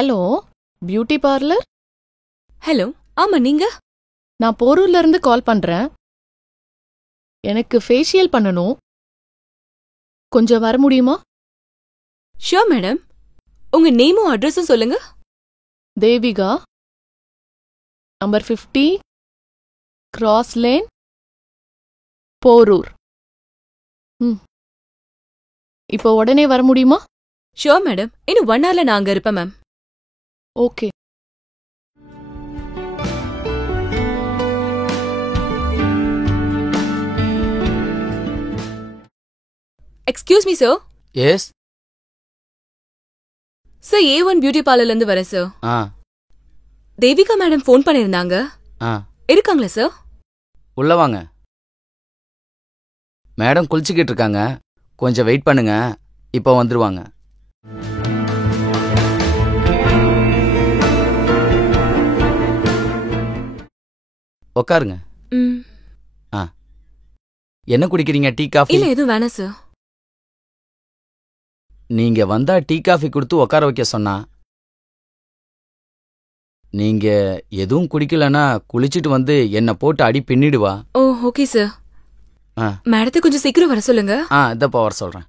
Hello, beauty parlour? Hello, ஆமா நீங்க? நான் போரூர்ல இருந்து கால் பண்றேன். எனக்கு ஃபேஷியல் பண்ணணும். கொஞ்சம் வர முடியுமா? Sure madam. உங்க நேமும் அட்ரஸும் சொல்லுங்க. Devika, number 50, cross lane, Porur. இப்போ உடனே வர முடியுமா? Sure madam. இன்னும் 1 hourல நான் அங்க இருப்பேன் ma'am. Okay. Excuse me sir. Yes. Sir A1 beauty பார்லர்ல இருந்து வரேன் சார். ஆ. தேவிகா மேடம் ஃபோன் பண்ணிருந்தாங்க. ஆ. இருக்காங்களா சார்? உள்ள வாங்க. மேடம் குளிச்சுக்கிட்டு இருக்காங்க. கொஞ்சம் வெயிட் பண்ணுங்க. இப்போ வந்துருவாங்க. உட்காருங்க. ஆ. என்ன குடிக்கிறீங்க? Tea coffee? இல்ல எதுவும் வேணாம் சார். நீங்க வந்தா டீ காஃபி கொடுத்து உட்கார வைக்க சொன்னா, நீங்க எதுவும் குடிக்கலனா குளிச்சிட்டு வந்து என்ன போட்டு அடி பின்னிடுவா. ஓ ஓகே சார். ஆ. மேடத்தை கொஞ்சம் சீக்கிரம் வர சொல்லுங்க. இதப்போ வர சொல்றேன்.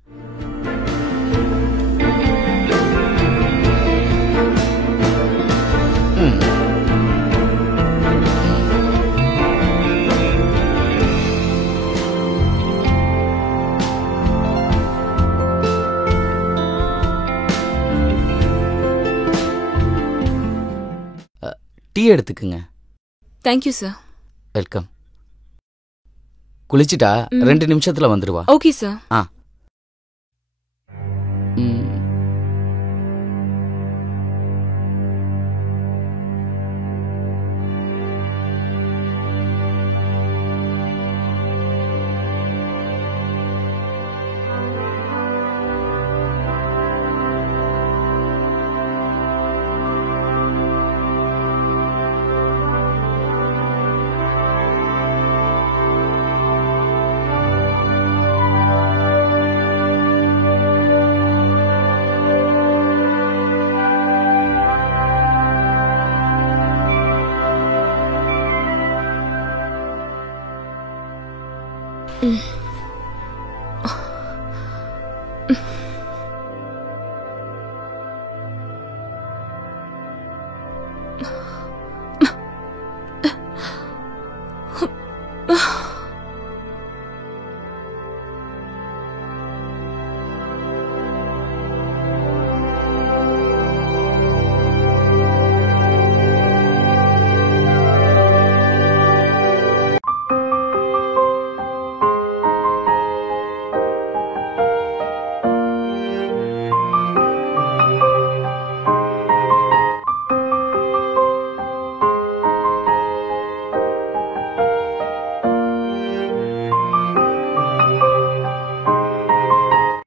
டீ எடுத்துக்குங்க. Thank you sir. வெல்கம். குளிச்சிட்டா 2 நிமிஷத்துல வந்துருவா. Okay sir. ஆ. ம்